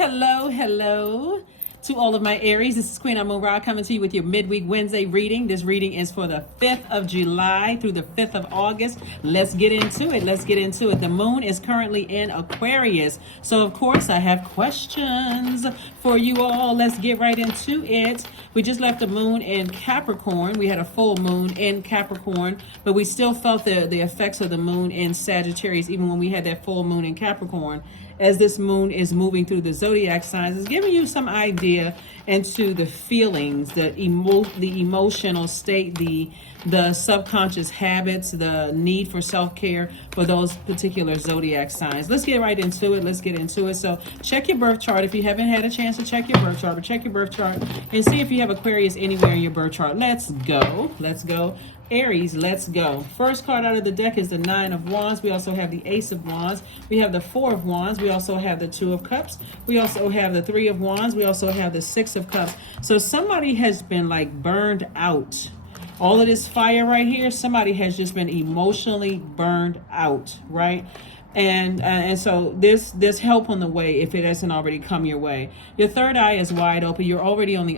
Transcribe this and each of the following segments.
Hello to all of my Aries. This is Queen Amun Ra coming to you with your midweek Wednesday reading. This reading is for the 5th of July through the 5th of August. Let's get into it. The moon is currently in Aquarius. So, of course, I have questions for you all. Let's get right into it. We just left the moon in Capricorn. We had a full moon in Capricorn, but we still felt the effects of the moon in Sagittarius, even when we had that full moon in Capricorn. As this moon is moving through the Zodiac signs, it's giving you some idea into the feelings, the emotional state, the subconscious habits, the need for self-care for those particular Zodiac signs. Let's get right into it. So check your birth chart. If you haven't had a chance to check your birth chart, but check your birth chart and see if you have Aquarius anywhere in your birth chart. Let's go. Aries, let's go. First card out of the deck is the 9 of Wands. We also have the Ace of Wands. We have the 4 of Wands. We also have the 2 of Cups. We also have the 3 of Wands. We also have the 6 of Cups. So somebody has been like burned out. All of this fire right here, somebody has just been emotionally burned out, right? And so there's help on the way if it hasn't already come your way. Your third eye is wide open. You're already on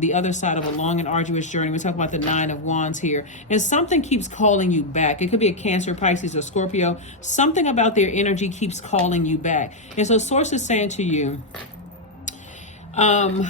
the other side of a long and arduous journey. We're talking about the 9 of Wands here. And something keeps calling you back. It could be a Cancer, Pisces, or Scorpio. Something about their energy keeps calling you back. And so Source is saying to you,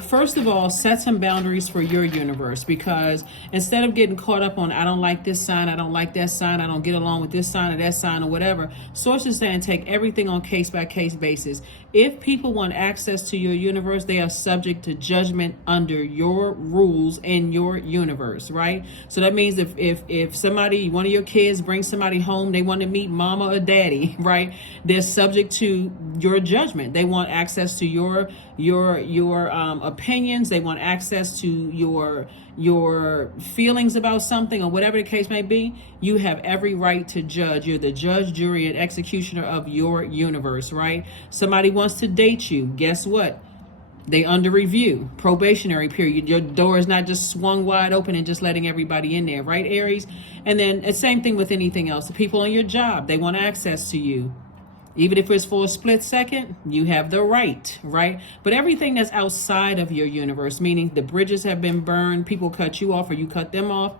first of all, set some boundaries for your universe, because instead of getting caught up on, I don't like this sign, I don't like that sign, I don't get along with this sign or that sign or whatever, Source is saying take everything on case by case basis. If people want access to your universe, they are subject to judgment under your rules in your universe, right? So that means if somebody, one of your kids brings somebody home, they want to meet mama or daddy, right? They're subject to your judgment. They want access to your opinions. They want access to your feelings about something or whatever the case may be. You have every right to judge. You're the judge, jury, and executioner of your universe, right? Somebody wants to date you. Guess what? They under review, probationary period. Your door is not just swung wide open and just letting everybody in there, right, Aries? And then the same thing with anything else. The people on your job, they want access to you. Even if it's for a split second, you have the right? But everything that's outside of your universe, meaning the bridges have been burned, people cut you off or you cut them off,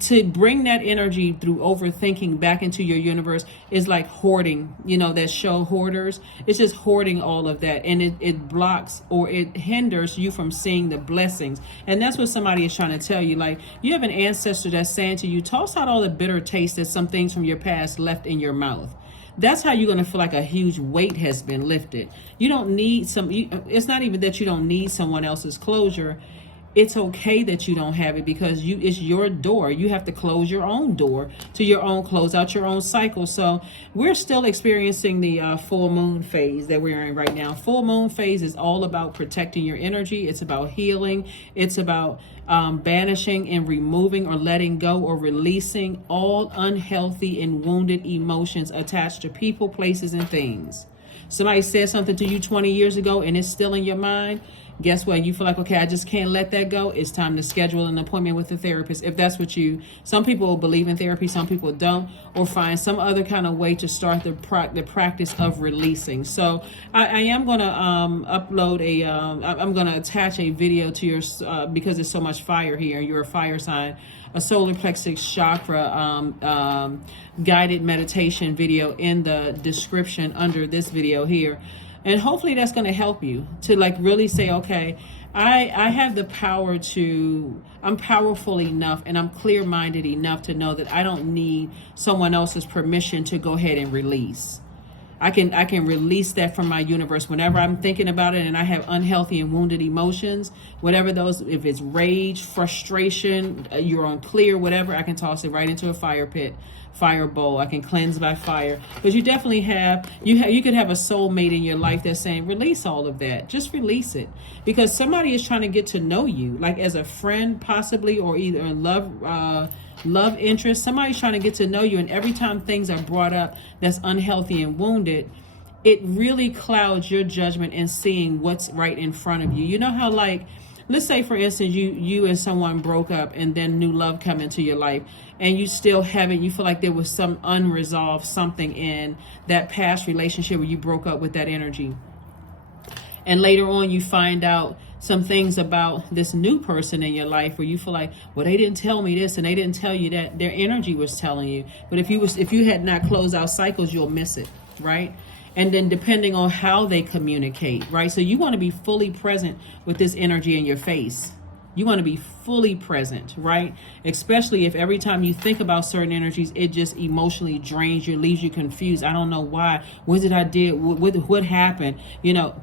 to bring that energy through overthinking back into your universe is like hoarding, that show Hoarders. It's just hoarding all of that, and it blocks or it hinders you from seeing the blessings. And that's what somebody is trying to tell you. Like, you have an ancestor that's saying to you, toss out all the bitter taste that some things from your past left in your mouth. That's how you're going to feel like a huge weight has been lifted. You don't need it's not even that you don't need someone else's closure. It's okay that you don't have it, because it's your door. You have to close your own door close out your own cycle. So we're still experiencing the full moon phase that we're in right now. Full moon phase is all about protecting your energy. It's about healing. It's about banishing and removing or letting go or releasing all unhealthy and wounded emotions attached to people, places, and things. Somebody said something to you 20 years ago and it's still in your mind. Guess what? You feel like, okay, I just can't let that go. It's time to schedule an appointment with a therapist. If that's what some people believe in therapy, some people don't, or find some other kind of way to start the practice of releasing. So I am going to upload I'm going to attach a video to your, because there's so much fire here. You're a fire sign, a solar plexus chakra guided meditation video in the description under this video here. And hopefully that's going to help you to like really say, okay, I have the power I'm powerful enough and I'm clear-minded enough to know that I don't need someone else's permission to go ahead and release. I can release that from my universe whenever I'm thinking about it and I have unhealthy and wounded emotions, whatever those, if it's rage, frustration, you're unclear, whatever, I can toss it right into a fire pit, fire bowl. I can cleanse by fire. Because you definitely you could have a soulmate in your life that's saying, release all of that. Just release it. Because somebody is trying to get to know you, like as a friend possibly, or either a love interest. Somebody's trying to get to know you, and every time things are brought up that's unhealthy and wounded, it really clouds your judgment in seeing what's right in front of you. You know how, like, let's say for instance you and someone broke up and then new love come into your life, and you still haven't, you feel like there was some unresolved something in that past relationship where you broke up with that energy. And later on, you find out some things about this new person in your life where you feel like, well, they didn't tell me this and they didn't tell you that. Their energy was telling you. But if you had not closed out cycles, you'll miss it, right? And then depending on how they communicate, right? So you want to be fully present with this energy in your face. You want to be fully present, right? Especially if every time you think about certain energies, it just emotionally drains you, leaves you confused. I don't know why. What did I do? What happened? You know,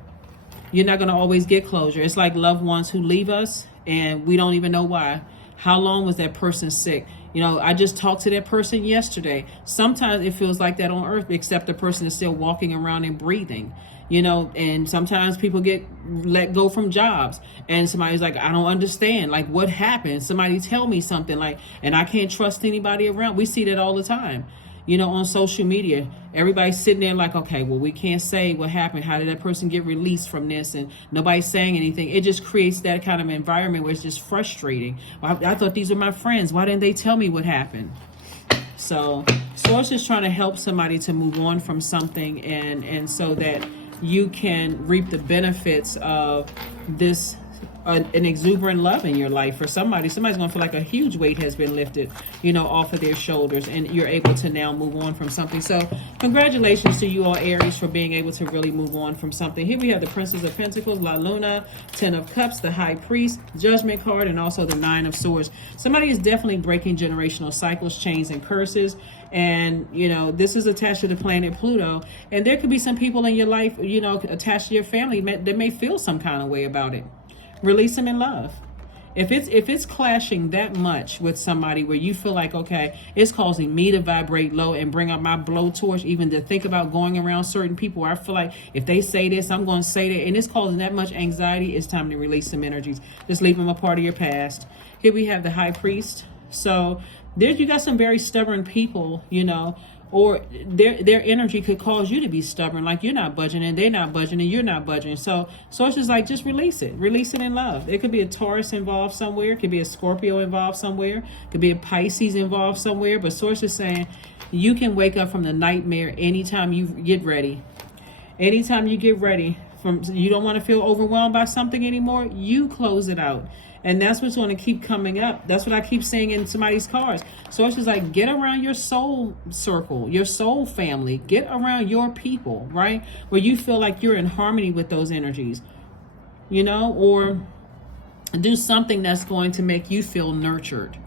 you're not going to always get closure. It's like loved ones who leave us and we don't even know why. How long was that person sick? You know, I just talked to that person yesterday. Sometimes it feels like that on earth, except the person is still walking around and breathing. You know, and sometimes people get let go from jobs and somebody's like, I don't understand. Like, what happened? Somebody tell me something, like, and I can't trust anybody around. We see that all the time. You know, on social media, everybody's sitting there like, okay, well, we can't say what happened. How did that person get released from this? And nobody's saying anything. It just creates that kind of environment where it's just frustrating. I thought these were my friends. Why didn't they tell me what happened? So Source is trying to help somebody to move on from something and so that you can reap the benefits of this an exuberant love in your life. For somebody's gonna feel like a huge weight has been lifted, you know, off of their shoulders, and you're able to now move on from something. So congratulations to you all, Aries, for being able to really move on from something. Here we have the Princess of Pentacles, La Luna, Ten of Cups, the High Priest, Judgment card, and also the Nine of Swords. Somebody is definitely breaking generational cycles, chains, and curses. And, you know, this is attached to the planet Pluto. And there could be some people in your life, you know, attached to your family that may feel some kind of way about it. Release them in love. If it's clashing that much with somebody where you feel like, okay, it's causing me to vibrate low and bring up my blowtorch, even to think about going around certain people where I feel like if they say this, I'm going to say that, and it's causing that much anxiety, it's time to release some energies. Just leave them a part of your past. Here we have the High Priest. So you got some very stubborn people, you know, or their energy could cause you to be stubborn, like you're not budging and they're not budging and you're not budging. So it's just like, just release it in love. It could be a Taurus involved somewhere, it could be a Scorpio involved somewhere, it could be a Pisces involved somewhere. But Source is saying you can wake up from the nightmare anytime you get ready. Anytime you get ready, you don't want to feel overwhelmed by something anymore, you close it out. And that's what's going to keep coming up. That's what I keep seeing in somebody's cards. So it's just like, get around your soul circle, your soul family. Get around your people, right? Where you feel like you're in harmony with those energies, you know, or do something that's going to make you feel nurtured.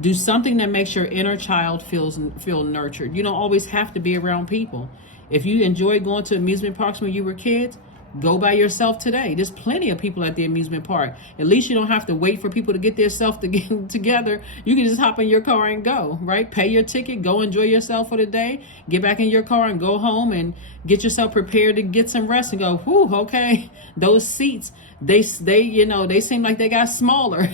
Do something that makes your inner child feel nurtured. You don't always have to be around people. If you enjoy going to amusement parks when you were kids, go by yourself today. There's plenty of people at the amusement park. At least you don't have to wait for people to get themselves together. You can just hop in your car and go, right? Pay your ticket, go enjoy yourself for the day, get back in your car and go home and get yourself prepared to get some rest and go, whew, okay, those seats, they you know, they seem like they got smaller.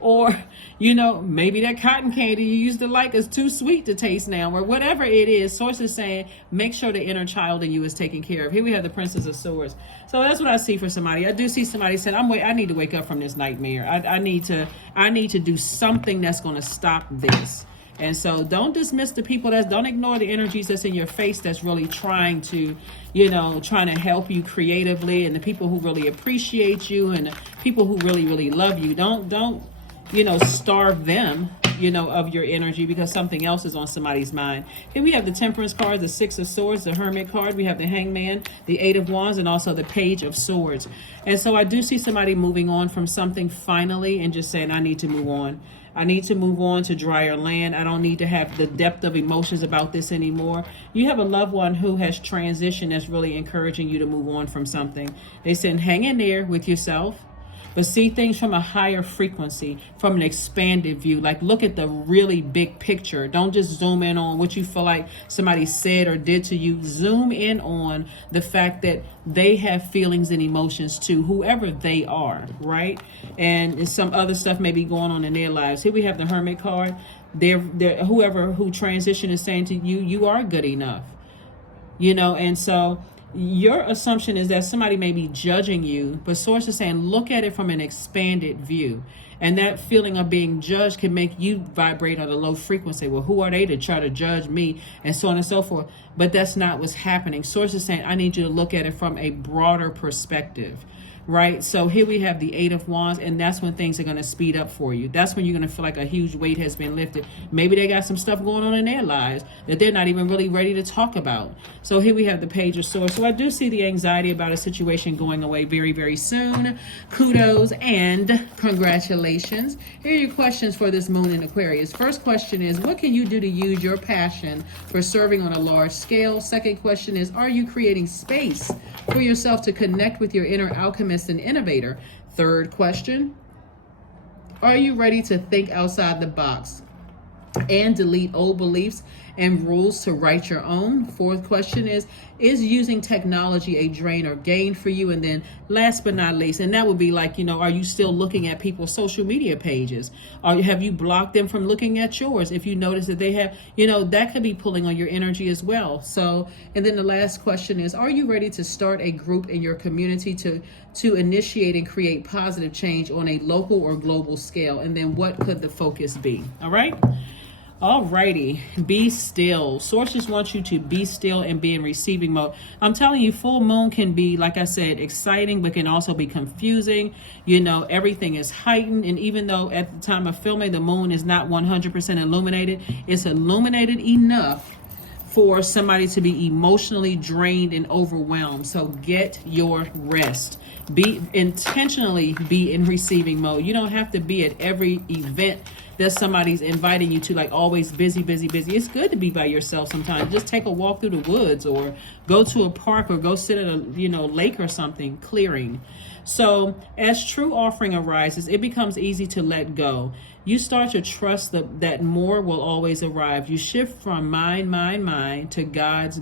Or, you know, maybe that cotton candy you used to like is too sweet to taste now, or whatever it is. Source is saying, make sure the inner child in you is taken care of. Here we have the Princess of Swords. So that's what I see for somebody. I do see somebody saying, I need to wake up from this nightmare. I need to do something that's going to stop this. And so don't dismiss the people don't ignore the energies that's in your face that's really trying to, you know, trying to help you creatively, and the people who really appreciate you and the people who really, really love you. Don't, you know, starve them, you know, of your energy because something else is on somebody's mind. Here we have the Temperance card, the Six of Swords, the Hermit card. We have the Hangman, the Eight of Wands, and also the Page of Swords. And so I do see somebody moving on from something finally and just saying, I need to move on. I need to move on to drier land. I don't need to have the depth of emotions about this anymore. You have a loved one who has transitioned that's really encouraging you to move on from something. They said, hang in there with yourself, but see things from a higher frequency, from an expanded view. Like, look at the really big picture. Don't just zoom in on what you feel like somebody said or did to you. Zoom in on the fact that they have feelings and emotions too, whoever they are, right? And some other stuff may be going on in their lives. Here we have the Hermit card. Whoever who transition is saying to you, you are good enough, you know. And so your assumption is that somebody may be judging you, but Source is saying, look at it from an expanded view. And that feeling of being judged can make you vibrate on a low frequency. Well, who are they to try to judge me, and so on and so forth. But that's not what's happening. Source is saying, I need you to look at it from a broader perspective. Right? So here we have the 8 of Wands, and that's when things are going to speed up for you. That's when you're going to feel like a huge weight has been lifted. Maybe they got some stuff going on in their lives that they're not even really ready to talk about. So here we have the Page of Swords. So I do see the anxiety about a situation going away very, very soon. Kudos and congratulations. Here are your questions for this moon in Aquarius. First question is, what can you do to use your passion for serving on a large scale? Second question is, are you creating space for yourself to connect with your inner alchemist and innovator? Third question, are you ready to think outside the box and delete old beliefs and rules to write your own? Fourth question is using technology a drain or gain for you? And then last but not least, and that would be like, are you still looking at people's social media pages? Or have you blocked them from looking at yours? If you notice that they have, that could be pulling on your energy as well. So, and then the last question is, are you ready to start a group in your community to initiate and create positive change on a local or global scale? And then what could the focus be? All right. Alrighty, be still. Sources want you to be still and be in receiving mode. I'm telling you, full moon can be, like I said, exciting, but can also be confusing. Everything is heightened. And even though at the time of filming, the moon is not 100% illuminated, it's illuminated enough for somebody to be emotionally drained and overwhelmed. So get your rest. Intentionally be in receiving mode. You don't have to be at every event that somebody's inviting you to, like always busy, busy, busy. It's good to be by yourself sometimes. Just take a walk through the woods, or go to a park, or go sit at a lake or something, clearing. So as true offering arises, it becomes easy to let go. You start to trust that more will always arrive. You shift from mine to God's.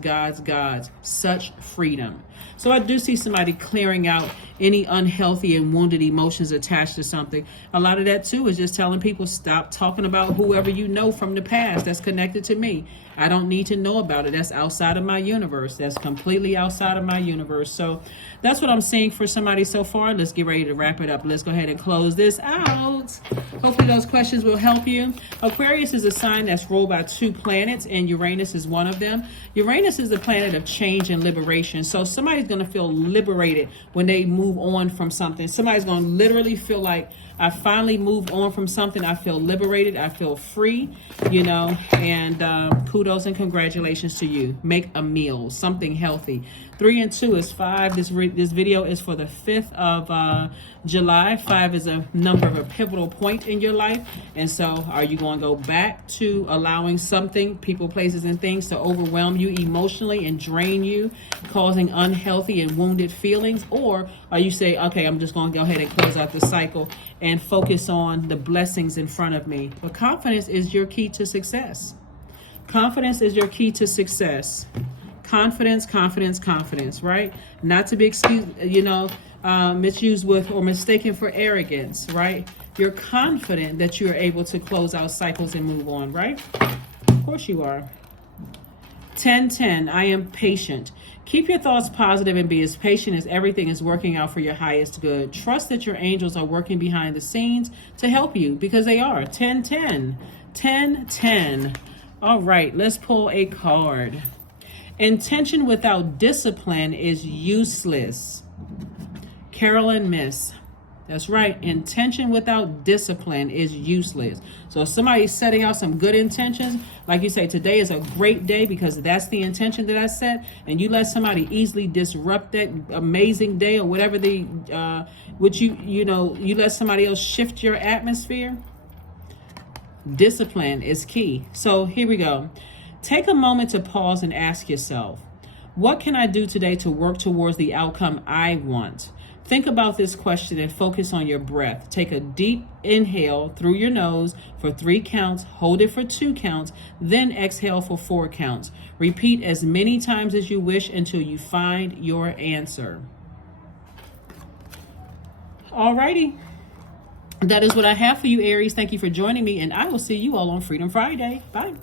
Such freedom. So I do see somebody clearing out any unhealthy and wounded emotions attached to something. A lot of that too is just telling people, stop talking about whoever you know from the past that's connected to me. I don't need to know about it. That's outside of my universe. That's completely outside of my universe. So that's what I'm seeing for somebody so far. Let's get ready to wrap it up. Let's go ahead and close this out. Hopefully those questions will help you. Aquarius is a sign that's ruled by 2 planets, and Uranus is one of them. Uranus is the planet of change and liberation. So somebody's going to feel liberated when they move on from something. Somebody's going to literally feel like, I finally moved on from something. I feel liberated. I feel free, and kudos and congratulations to you. Make a meal, something healthy. 3 and 2 is 5. This video is for the 5th of July. 5 is a number of a pivotal point in your life. And so are you going to go back to allowing something, people, places, and things to overwhelm you emotionally and drain you, causing unhealthy and wounded feelings? Or are you say, okay, I'm just going to go ahead and close out the cycle and focus on the blessings in front of me? But confidence is your key to success. Confidence is your key to success. Confidence, right? Not to be misused with or mistaken for arrogance, right? You're confident that you're able to close out cycles and move on, right? Of course you are. 10-10, I am patient. Keep your thoughts positive and be as patient as everything is working out for your highest good. Trust that your angels are working behind the scenes to help you, because they are. 10-10. 10-10. All right, let's pull a card. Intention without discipline is useless. Carolyn Miss. That's right. Intention without discipline is useless. So if somebody's setting out some good intentions, like you say, today is a great day because that's the intention that I set, and you let somebody easily disrupt that amazing day, or whatever you let somebody else shift your atmosphere. Discipline is key. So here we go. Take a moment to pause and ask yourself, what can I do today to work towards the outcome I want? Think about this question and focus on your breath. Take a deep inhale through your nose for 3 counts, hold it for 2 counts, then exhale for 4 counts. Repeat as many times as you wish until you find your answer. Alrighty. That is what I have for you, Aries. Thank you for joining me, and I will see you all on Freedom Friday. Bye.